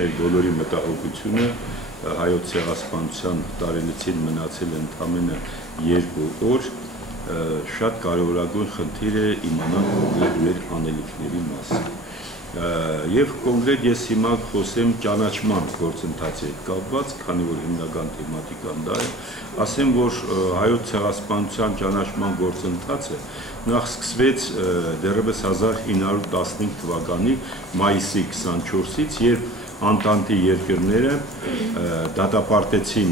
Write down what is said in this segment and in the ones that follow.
մեր բոլորի մտահոգությունը հայոց ցեղասպանության տարելիցին մնացել ընդամենը 2 օր շատ կարևորագույն խնդիր է իմանալ կոնկրետ մեր անելիքների մասին։ Եվ կոնկրետ ես հիմա խոսեմ ճանաչման գործընթացի հետ կապված, քանի որ հիմնական թեմատիկան դա է, ասեմ, որ հայոց ցեղասպանության ճանաչման գործընթացը նախ սկսվեց դեռևս 1915 թվականի մայիսի 24-ից, երբ Անտանտի երկրները դատապարտեցին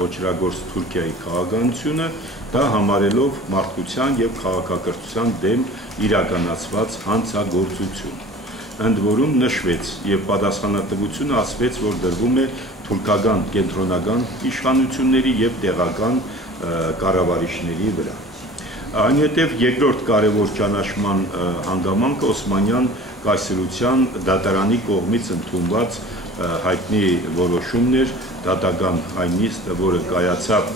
ոչրագործ Թուրքիայի քաղաքականությունը, դա համարելով մարդկության եւ քաղաքակրթության դեմ իրականացված հանցագործություն։ Ընդ որում նշվեց եւ պատասխանատվությունը ասվեց, որ դրվում է թուրքական կենտրոնական իշխանությունների եւ տեղական կառավարիչների վրա։ Այնուհետև երկրորդ կարևոր ճանաչման հանգամանքը Օսմանյան կայսրության դատարանի կողմից ընդունված հայտնի որոշումն էր, դատական այն նիստը, որը կայացավ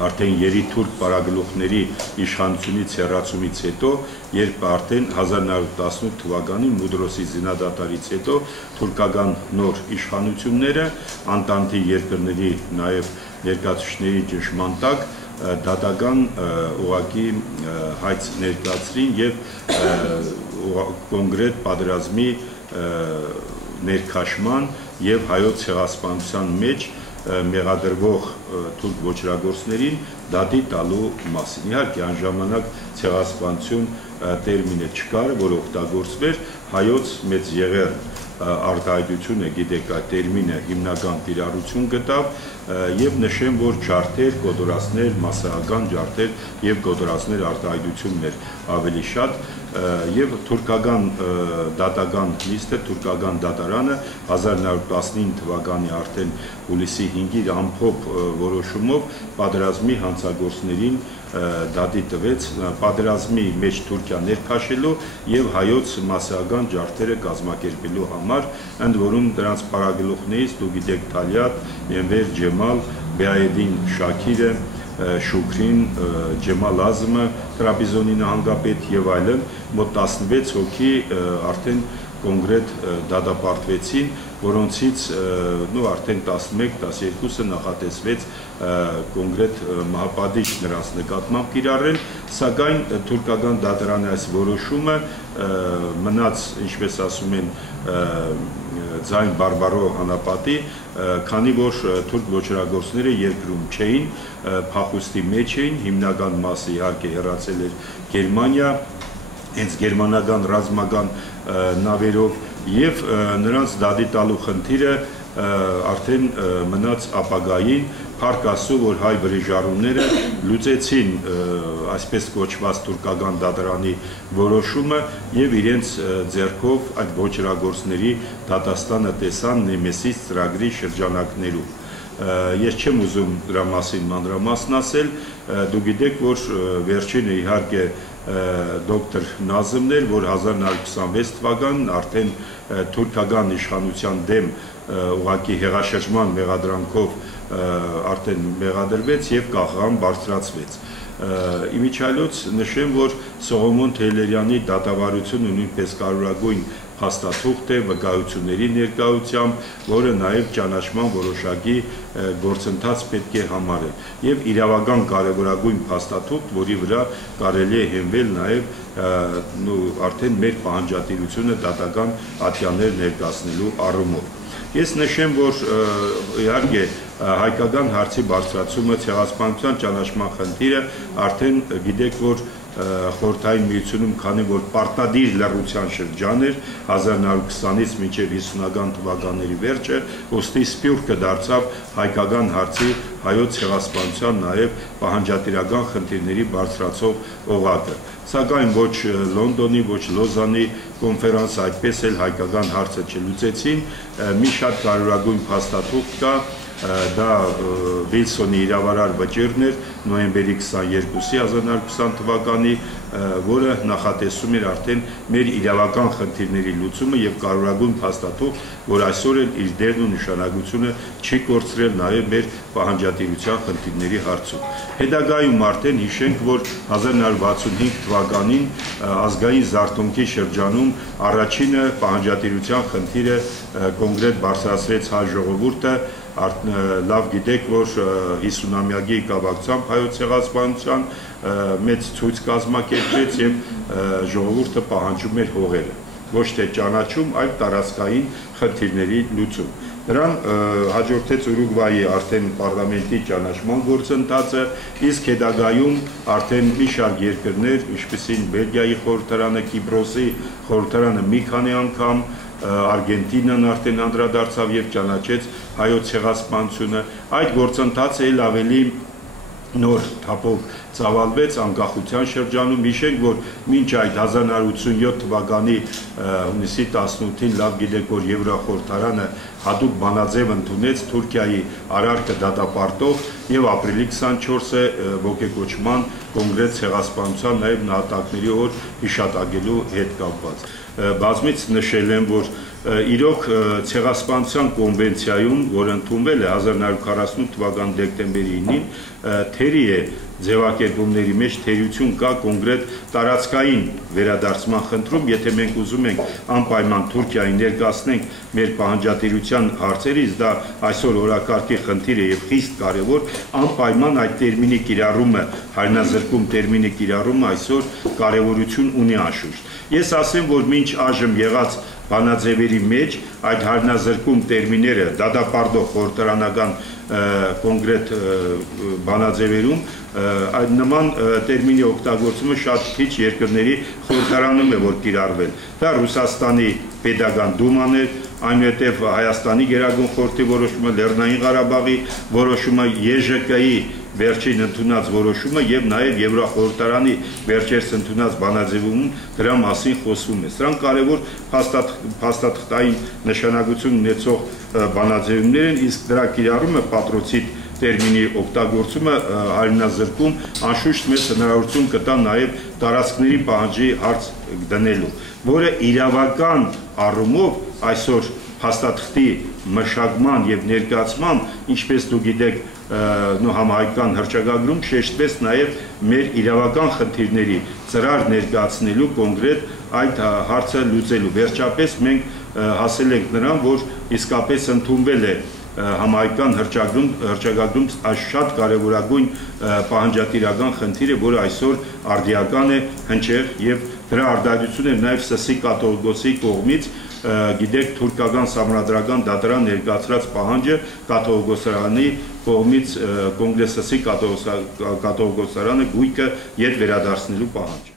արդեն երիտուրք պարագլուխների իշխանությունից հեռացումից հետո, երբ արդեն 1918 թվականի Մուդրոսի զինադատարից հետո թուրքական նոր իշխանությունները Անտանտի երկրների նաև ներկայացուցիչների ճնշման տակ դատական ուղղակի հայց ներկայացրին եւ կոնկրետ պատերազմի ներքաշման եւ հայոց ցեղասպանության մեջ մեղադրվող թուրք ոչրագործներին դատի տալու մասին։ Իհարկե այն ժամանակ ցեղասպանություն տերմինը չկար, որ օգտագործվեր, հայոց մեծ եղեռ արտահայտությունը, գիտեք, այդ տերմինը հիմնական կիրառություն գտավ եւ նշեմ, որ ջարդեր, կոտորածներ, մասսայական ջարդեր եւ կոտորածներ արտահայտություններ ավելի շատ եւ թուրքական դատական նիստը, թուրքական դատարանը 1915 թվականի արդեն հուլիսի 5-ի ամփոփ որոշումով պատերազմի հանցագործներին դատի տվեց պատերազմի մեջ Թուրքիա ներքաշելու եւ հայոց մասսայական ջարդերը կազմակերպելու համար, ընդ որում դրանց պարագլուխներից դուք գիտեք Թալիատ, Ենվեր Ջեմալ, Բեայեդին Շաքիրը, Շուքրին, Ջեմալ Ազմը, Տրապիզոնի նահանգապետ եւ այլն, մոտ 16 հոգի արդեն կոնկրետ դատապարտվեցին, որոնցից արդեն 11-12-ը նախատեսվեց կոնկրետ մահապատիժ նրանց նկատմամբ կիրառել, սակայն թուրքական դատարանի այս որոշումը մնաց, ինչպես ասում են, ձայն բարբարո հանապատի, քանի որ թուրք ոչրագործները երկրում չէին, փախուստի մեջ էին, հիմնական մասը իհարկե հեռացել էր Գերմանիա, հենց գերմանական ռազմական նավերով եւ նրանց դատի տալու խնդիրը արդեն մնաց ապագային, փառք Աստծո, որ հայ վրեժառուները լուծեցին այսպես կոչված թուրքական դատարանի որոշումը եւ իրենց ձեռքով այդ ոչրագործների դատաստանը տեսան Նեմեսիս ծրագրի շրջանակներում։ Ես չեմ ուզում դրա մասին մանրամասն ասել, դուք գիտեք, որ վերջինը իհարկե դոկտոր Նազմն էր, որ 1926 թվականին արդեն թուրքական իշխանության դեմ ուղղակի հեղաշրջման մեղադրանքով արդեն մեղադրվեց եւ կախարան բարձրացվեց։ Իմիջիայլոց նշեմ, որ Սողոմոն Թեյլերյանի դատավարությունը նույնպես կարևորագույն փաստաթուղթ է վկայությունների ներկայությամբ, որը նաև ճանաչման որոշակի գործընթաց պետք է համարել եւ իրավական կարևորագույն փաստաթուղթ, որի վրա կարելի է հենվել նաև արդեն մեր պահանջատիրությունը դատական ատյաններ ներկայացնելու առումով։ Ես նշեմ, որ իհարկե հայկական հարցի բարձրացումը ցեղասպանության ճանաչման խնդիրը արդեն գիտեք, որ Խորհրդային Միությունում, քանի որ պարտադիր լռության շրջան էր 1920-ից մինչև 50-ական թվականների վերջը, ուստի սփյուռքը դարձավ հայկական հարցի հայոց ցեղասպանության նաև պահանջատիրական խնդիրների բարձրացող օղակը։ Սակայն ոչ Լոնդոնի, ոչ Լոզանի կոնֆերանսը այդպես էլ հայկական հարցը չլուծեցին, մի շատ կարևորագույն փաստաթուղթ կա, դա Վիլսոնի իրավարար վճիռն էր նոյեմբերի 22-ի 1920 թվականի, որը նախատեսում էր արդեն մեր իրավական խնդիրների լուծումը եւ կարևորագույն փաստաթուղթ, որ այսօր էլ իր դերն ու նշանակությունը չի կորցրել նաեւ մեր պահանջատիրության խնդիրների հարցում։ Հետագայում արդեն հիշենք, որ 1965 թվականին ազգային զարթոնքի շրջանում առաջինը պահանջատիրության խնդիրը կոնկրետ բարձրացրեց հայ ժողովուրդը, լավ գիտեք, որ 50-ամյակի կապակցությամբ հայոց ցեղասպանության մեծ ցույց կազմակերպեց եւ ժողովուրդը պահանջում էր հողերը, ոչ թե ճանաչում, այլ տարածքային խնդիրների լուծում։ Դրան հաջորդեց Ուրուգվայի արդեն պարլամենտի ճանաչման գործընթացը, իսկ հետագայում արդեն մի շարք երկրներ, ինչպիսին Բելգիայի խորհրդարանը, Կիպրոսի խորհրդարանը մի քանի անգամ, Արգենտինան արդեն անդրադարձավ եւ ճանաչեց հայոց ցեղասպանությունը, այդ գործընթացը էլ ավելի նոր թափով ծավալվեց անկախության շրջանում, հիշենք, որ մինչ այդ 1987 թվականի հունիսի 18-ին լավ գիտեք, որ Եվրախորհրդարանը հատուկ բանաձև ընդունեց Թուրքիայի արարքը դատապարտող եւ ապրիլի 24-ը ոգեկոչման կոնկրետ ցեղասպանության նաեւ նահատակների օր հիշատակելու հետ կապված։ Բազմից նշել եմ, որ իրոք ցեղասպանության կոնվենցիայում, որ ընդունվել է 1948 թվականի դեկտեմբերի 9-ին, թերի է ձևակերպումների մեջ թերություն կա կոնկրետ տարածքային վերադարձման խնդրում, եթե մենք ուզում ենք անպայման Թուրքիային ներկայացնենք մեր պահանջատիրության հարցերը, իսկ դա այսօր օրակարգի խնդիր է եւ խիստ կարեւոր, անպայման այդ տերմինի կիրառումը, հայրենազրկում տերմինի կիրառումը այսօր կարեւորություն ունի անշուշտ։ Ես ասեմ, որ մինչ այժմ եղած բանաձևերի մեջ այդ հայրենազրկում տերմինները դատապարտող խորհրդարանական կոնկրետ բանաձևերում այդ նման տերմինի օգտագործումը շատ քիչ երկրների խորհրդարանում է որ կիրառվել։ Դա Ռուսաստանի Պետական դուման էր, այնուհետև Հայաստանի Գերագույն խորհրդի որոշումը, Լեռնային Ղարաբաղի որոշումը, ԵԺԿ-ի վերջին ընդունած որոշումը եւ նաեւ Եվրախորհրդարանի վերջերս ընդունած բանաձևում դրա մասին խոսվում է։ Սրանք կարևոր փաստաթղթային նշանակություն ունեցող բանաձևումներ են, իսկ դրա կիրառումը պատրոցիտ տերմինի օգտագործումը հայրենազրկում անշուշտ մեծ հնարավորություն կտա նաեւ տարածքների պահանջի հարց դնելու, որը իրավական առումով այսօր փաստաթղթի մշակման եւ ներկայացման, ինչպես դուք գիտեք, համահայկական հռչակագրում շեշտվեց նաեւ մեր իրավական խնդիրների ծրար ներկայացնելու կոնկրետ այդ հարցը լուծելու։ Վերջապես մենք հասել ենք նրան, որ իսկապես ընդունվել է համահայկական հռչակագրում այս շատ կարևորագույն պահանջատիրական խնդիրը, որը այսօր արդիական է, հնչեղ եւ դրա արտահայտությունը նաեւ ՍՍ կաթողիկոսի կողմից գիտեք թուրքական սահմանադրական դատարան ներկայացրած պահանջը կաթողիկոսարանի կողմից կոնգրեսի կաթողիկոսարանը գույքը ետ վերադարձնելու պահանջ։